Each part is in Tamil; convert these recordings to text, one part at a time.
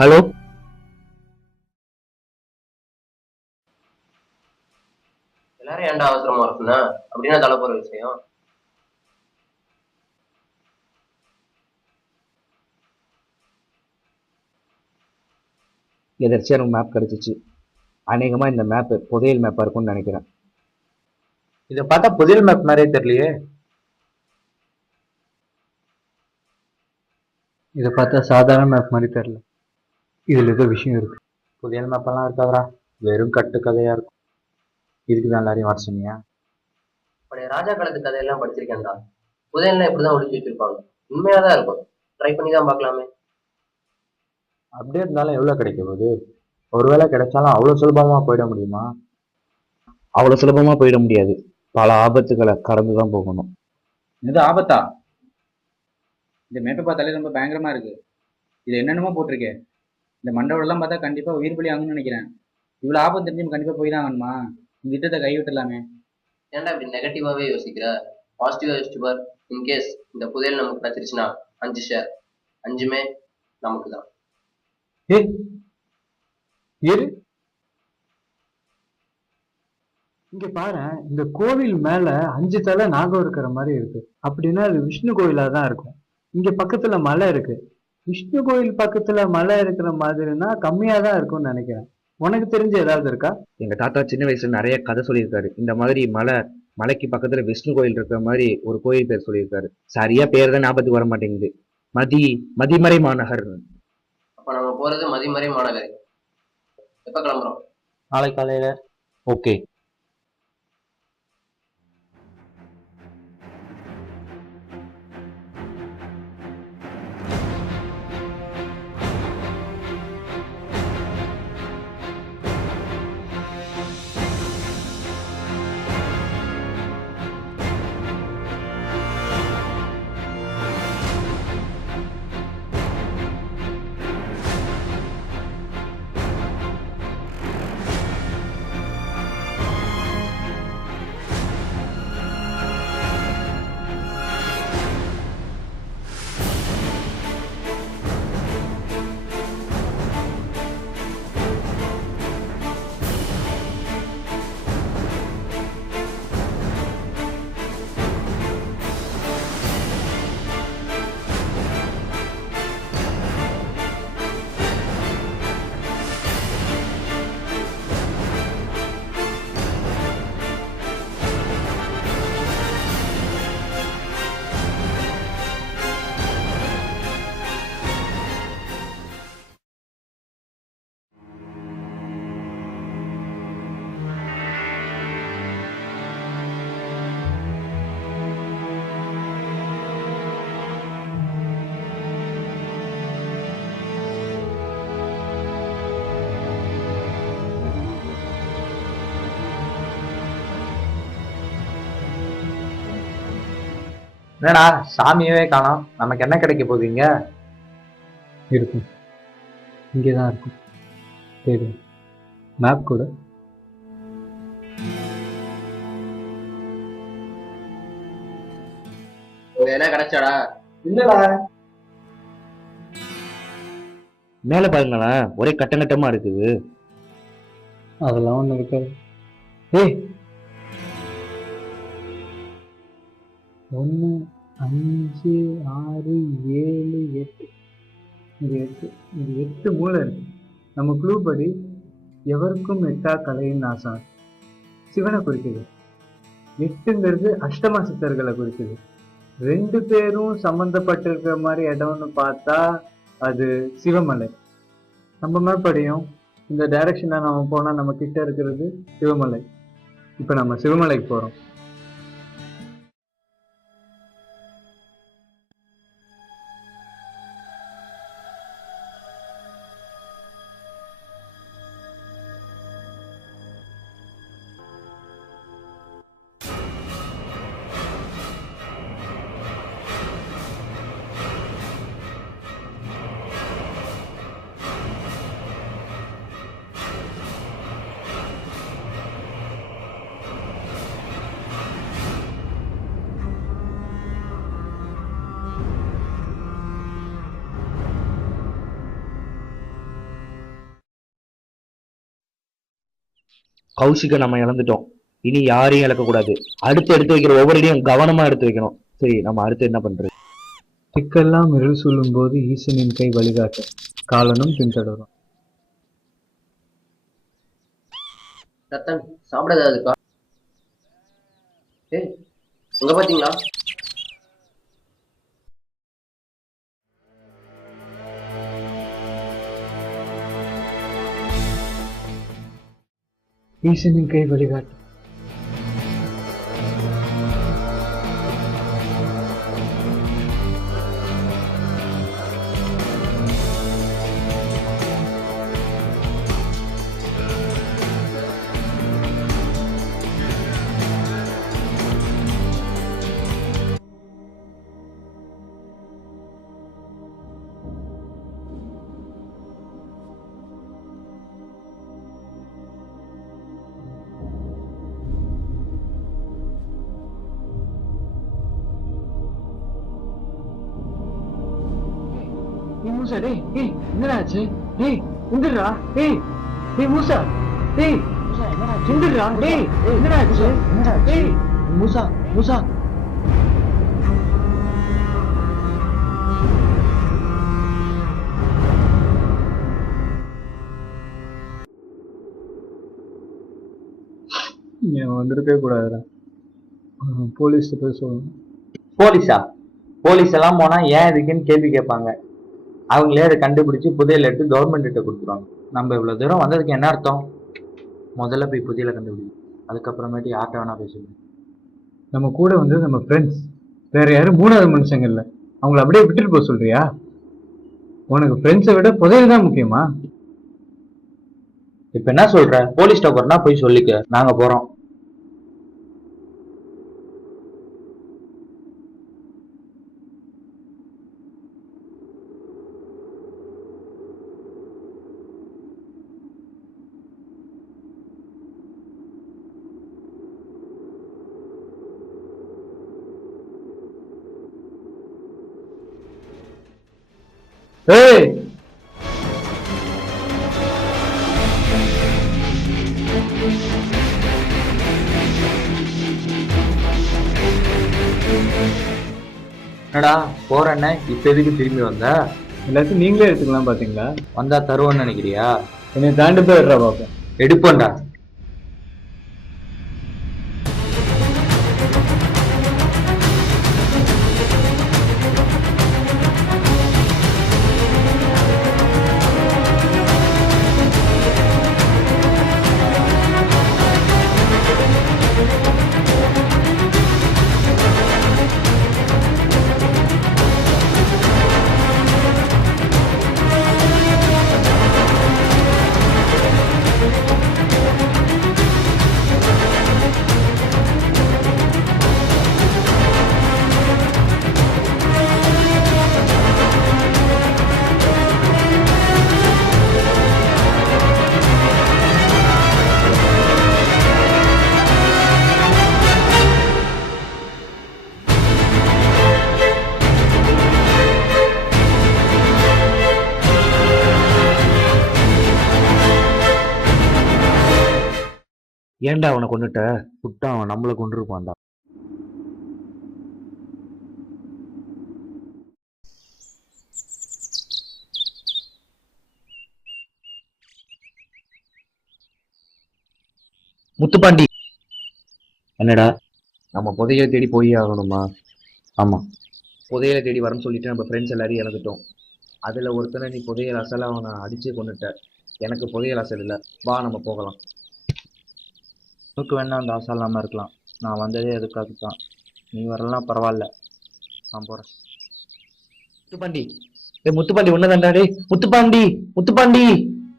ஹலோ. எல்லாரும் ஏன்டா அவசரமா இருக்குன்னா அப்படின்னா தலை போற விஷயம். எதர்ச்சியா எனக்கு மேப் கிடைச்சிச்சு. அநேகமா இந்த மேப் புதையல் மேப்பா இருக்கும்னு நினைக்கிறேன். இதை பார்த்தா புதையல் மேப் மாதிரியே தெரியலையே. இதை பார்த்தா சாதாரண மேப் மாதிரி தெரியல. இதுல ஏதோ விஷயம் இருக்கு. புதையல் மேப்பெல்லாம் இருக்காதா, வெறும் கட்டு கதையா இருக்கும். இதுக்கு தான் எல்லாரையும் வர சொன்னியா? பழைய ராஜா காலத்து கதையெல்லாம் படிச்சிருக்கேன்டா. புதையல்லாம் இப்படிதான் ஒழிச்சு வச்சிருப்பாங்க. உண்மையா தான் இருக்கும். ட்ரை பண்ணி தான் பார்க்கலாமே. அப்படியே இருந்தாலும் எவ்வளவு கிடைக்க போகுது? ஒருவேளை கிடைச்சாலும் அவ்வளவு சுலபமா போயிட முடியுமா? அவ்வளவு சுலபமா போயிட முடியாது. பல ஆபத்துகளை கடந்துதான் போகணும். இது ஆபத்தா? இந்த மேப்பை பார்த்தாலே ரொம்ப பயங்கரமா இருக்கு. இது என்னென்னமோ போட்டிருக்கே. இந்த மண்டபம்லாம் பார்த்தா கண்டிப்பா உயிர் பலி ஆகணும்னு நினைக்கிறேன். இவ்வளவு ஆபத்து தெரிஞ்சு கண்டிப்பா போய் தான் ஆகணுமா? இந்த திட்டத்தை கை விட்டுலாமே. ஏன்டா இப்படி நெகட்டிவாவே யோசிக்கிற? பாசிட்டிவா யோசிச்சு பார். இன்கேஸ் இந்த புதையல் நமக்கு கிடைச்சிருச்சுன்னா 5 ஷேர், 5மே நமக்கு தான். இரு, இங்க பாரு. இந்த கோவில் மேல 5 தலை நாகம் இருக்கிற மாதிரி இருக்கு. அப்படின்னா அது விஷ்ணு கோயிலா தான் இருக்கும். இங்க பக்கத்துல மலை இருக்கு. விஷ்ணு கோயில் பக்கத்துல மலை இருக்கிற மாதிரின்னா கம்மியா தான் இருக்கும்னு நினைக்கிறேன். உனக்கு தெரிஞ்ச ஏதாவது இருக்கா? எங்க தாத்தா சின்ன வயசுல நிறைய கதை சொல்லியிருக்காரு. இந்த மாதிரி மலைக்கு பக்கத்துல விஷ்ணு கோயில் இருக்கிற மாதிரி ஒரு கோயில் பேர் சொல்லியிருக்காரு. சரியா பேர் தான் ஞாபகத்துக்கு வர மாட்டேங்குது. மதிமறை மாநகர். அப்ப நம்ம போறது மதிமறை மாநகர். எப்ப கிளம்புறோம்? நாளை காலையில. ஓகே. என்னடா சாமியவே காணோம், நமக்கு என்ன கிடைக்க போகுதுங்க? இருக்கும், இங்கேதான் இருக்கும். சரி, மேப் கூட. என்ன கிடைச்சாடா? இல்லடா. மேல பாருங்களேன், ஒரே கட்டமா இருக்குது. அதெல்லாம் ஒண்ணு இருக்காது. ஏய், 1 5 6 7 8. இது 8 மூளை இருக்கு. நம்ம க்ளூ படி எவருக்கும் எட்டா கலையின் ஆசான் சிவனை குறிக்குது. 8ங்கிறது அஷ்டமா சித்தர்களை குறிக்குது. 2 பேரும் சம்பந்தப்பட்டிருக்கிற மாதிரி இடம்னு பார்த்தா அது சிவமலை. நம்ம மேற்படியும் இந்த டைரக்ஷன்ல நம்ம போனா நம்ம கிட்ட இருக்கிறது சிவமலை. இப்ப நம்ம சிவமலைக்கு போறோம். கௌஷிகை நம்ம இழந்துட்டோம். இனி யாரையும் இழக்கக்கூடாது. அடுத்து எடுத்து வைக்கிற ஒவ்வொருடையும் கவனமா எடுத்து வைக்கணும். சரி, நம்ம அடுத்து என்ன பண்றது? திக்கெல்லாம் இருள் சொல்லும் போது ஈசனின் கை வழிகாட்டு, காலனும் பின்தொடரும். ரத்தன், சாப்பிட ஏதாவது இருக்கா? ஏய், உங்க பாத்தீங்களா? ஈசனின் கை வழிகாட்டு. மூசா, டேய் ஏய், என்னடா ஆச்சு? டேய் எந்திரா, டேய் டேய் மூசா, டேய் எந்திரா, டேய் என்னடா ஆச்சு? டேய் மூசா, மூசா. நீ வந்திருக்கவே கூடாதுடா. போலீஸ் போய் சொல்லணும். போலீஸா? போலீஸ் எல்லாம் போனா ஏன் இதுக்குன்னு கேள்வி கேட்பாங்க. அவங்களே அதை கண்டுபிடிச்சு புதையல எடுத்து கவர்மெண்ட் கிட்ட கொடுத்துருவாங்க. நம்ம இவ்வளவு தூரம் வந்ததுக்கு என்ன அர்த்தம்? முதல்ல போய் புதையலை கண்டுபிடிக்கும், அதுக்கப்புறமேட்டு யார்கிட்ட வேணா போய் சொல்லு. நம்ம கூட வந்து நம்ம ஃப்ரெண்ட்ஸ், வேற யாரும் மூணாவது மனுஷங்க இல்லை. அவங்கள அப்படியே விட்டுட்டு போக சொல்றியா? உனக்கு ஃப்ரெண்ட்ஸை விட புதையல் தான் முக்கியமா? இப்ப என்ன சொல்ற? போலீஸ்ட போறனா போய் சொல்லிக்க, நாங்க போறோம். ஏய் என்னடா போறேன்ன, இப்ப எதுக்கு திரும்பி வந்த? எல்லாத்தையும் நீங்களே எடுத்துக்கலாம் பாத்தீங்களா? வந்தா தருவோன்னு நினைக்கிறியா? என்னை தாண்டி போயிடுறா பாப்பேன். எடுப்போண்டா. ஏன்டா அவனை கொண்டுட்ட? விட்டா அவன் நம்மளை கொண்டிருப்பான்டா. முத்துப்பாண்டி, என்னடா? நம்ம புதையலை தேடி போய் ஆகணுமா? ஆமா. புதையலை தேடி வரேன்னு சொல்லிட்டு நம்ம ஃப்ரெண்ட்ஸ் எல்லாரையும் இழந்துட்டோம். அதுல ஒருத்தனை நீ புதையல் அசல அவனை அடிச்சு கொண்டுட்ட. எனக்கு புதையல் அசல் இல்லை. வா நம்ம போகலாம். உனக்கு வேணா அந்த ஆசை இல்லாம இருக்கலாம். நான் வந்ததே அதுக்காக தான். நீ வரலாம் பரவாயில்ல, நான் போறேன். முத்துப்பாண்டி, முத்துப்பாண்டி ஒண்ணுதான்டா. டேய் முத்துப்பாண்டி, முத்துப்பாண்டி,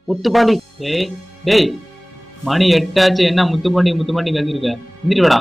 முத்துப்பாண்டி. டேய் டேய், மணி 8 ஆச்சு, என்ன முத்துப்பாண்டி முத்துப்பாண்டி கத்திருக்க? எந்திரி வாடா.